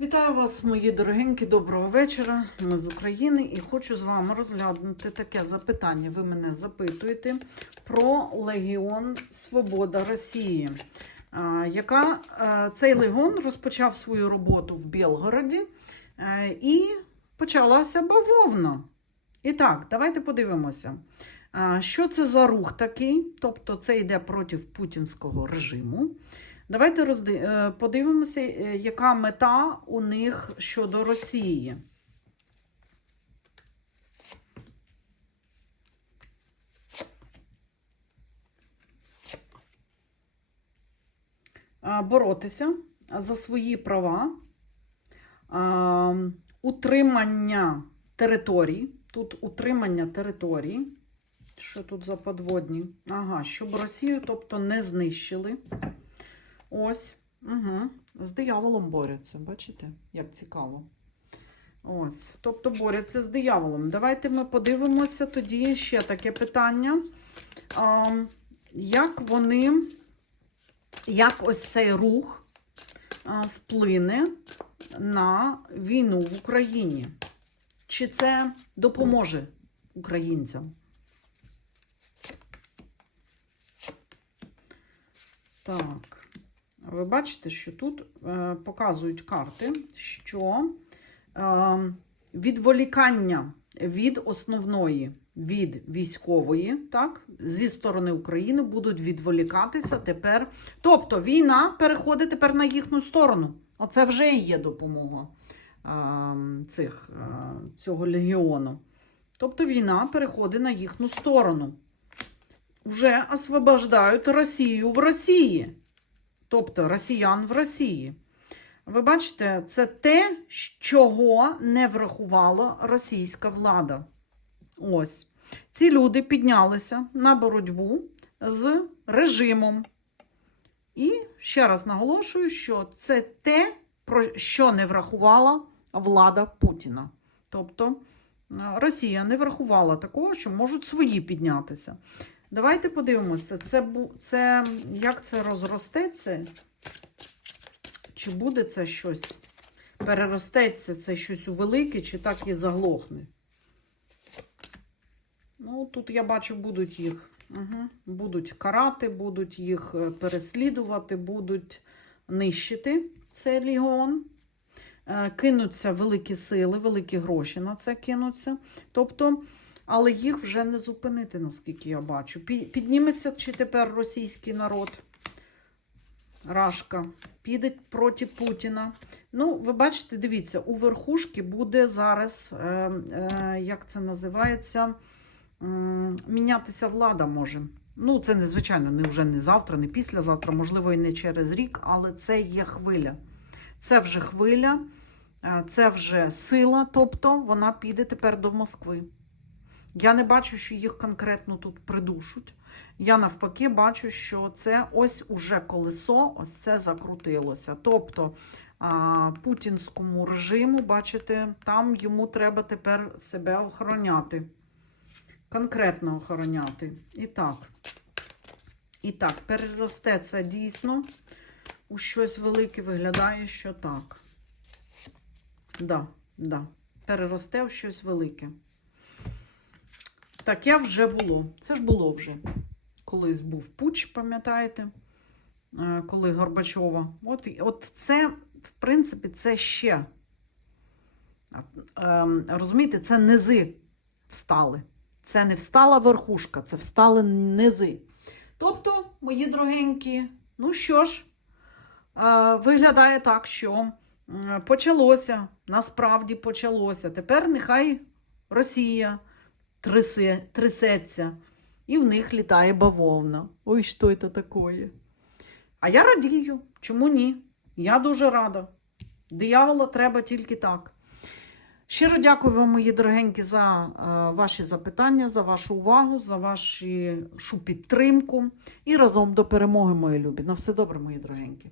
Вітаю вас, мої дорогенькі, доброго вечора. Ми з України і хочу з вами розглянути таке запитання. Ви мене запитуєте про Легіон Свобода Росії. Яка е, цей легіон розпочав свою роботу в Білгороді е, і почалася бавовна. І так, давайте подивимося. Що це за рух такий? Тобто це йде проти путінського режиму. Давайте розди... е, подивимося, е, яка мета у них щодо Росії. Боротися за свої права, утримання територій. Тут утримання територій. Що тут за подводні? Ага, щоб Росію, тобто, не знищили. Ось. Угу. З дияволом борються. Бачите, як цікаво. Ось. Тобто борються з дияволом. Давайте ми подивимося тоді ще таке питання. А, як вони, як ось цей рух вплине на війну в Україні? Чи це допоможе українцям? Так. Ви бачите, що тут е, показують карти, що е, відволікання від основної, від військової, так, зі сторони України будуть відволікатися тепер. Тобто війна переходить тепер на їхню сторону. Оце вже і є допомога е, цих, цього легіону. Тобто війна переходить на їхню сторону. Вже освобождають Росію в Росії тобто росіян в Росії. Ви бачите, це те, чого не врахувала російська влада. Ось. Ці люди піднялися на боротьбу з режимом. І ще раз наголошую, що це те, про що не врахувала влада Путіна. Тобто Росія не врахувала такого, що можуть свої піднятися. Давайте подивимося, це, це, як це розростеться, чи буде це щось, переростеться це щось у велике, чи так і заглохне. Ну, тут я бачу, будуть їх, угу, будуть карати, будуть їх е, переслідувати, будуть нищити цей легіон. Е, Кинуться великі сили, великі гроші на це кинуться. Тобто, але їх вже не зупинити, наскільки я бачу. Підніметься чи тепер російський народ? Рашка піде проти Путіна. Ну, ви бачите, дивіться, у верхушки буде зараз, е, е, як це називається, м, мінятися влада може. Ну, це не звичайно, не вже не завтра, не післязавтра, можливо, і не через рік, але це є хвиля. Це вже хвиля, е, це вже сила, тобто вона піде тепер до Москви. Я не бачу, що їх конкретно тут придушуть. Я навпаки бачу, що це ось уже колесо, ось це закрутилося. Тобто путінському режиму, бачите, там йому треба тепер себе охороняти. Конкретно охороняти. І так. І так, переросте це дійсно у щось велике виглядає, що так. Да, да. Переросте в щось велике. Таке вже було. Це ж було вже. Колись був путч, пам'ятаєте, Е, коли Горбачова. От, от це, в принципі, це ще. Ем, Розумієте, це низи встали. Це не встала верхушка, це встали низи. Тобто, мої дорогенькі, ну що ж, е, виглядає так, що почалося, насправді почалося. Тепер нехай Росія трясе, трясеться, і в них літає бавовна. Ой, що це таке? А я радію. Чому ні? Я дуже рада. Диявола треба тільки так. Щиро дякую вам, мої дорогенькі, за е, ваші запитання, за вашу увагу, за вашу підтримку. І разом до перемоги, мої любі. На все добре, мої дорогенькі.